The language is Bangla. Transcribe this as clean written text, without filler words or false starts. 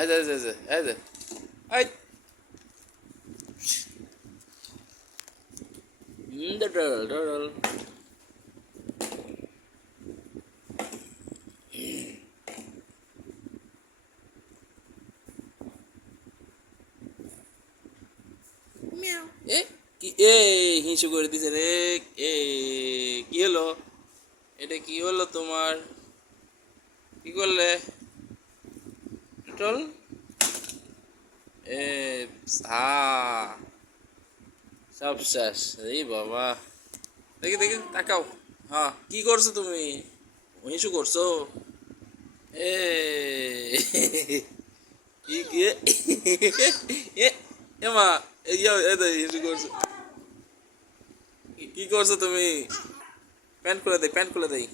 এই যে এই যে এই ডল এ কি এ হিংসু করে দিছে রে। এ কি হলো? এটা কি হলো তোমার? কি করলে টল? এ হা সব শেষ। এই বাবা, দেখি দেখি তাকাও। হ্যাঁ, কি করছো তুমি? হিংসু করছো? এ কি কি এ এমা হিংসু করছো? কি করছো তুমি? প্যান্ট খুলে দেই, প্যান্ট খুলে দেই।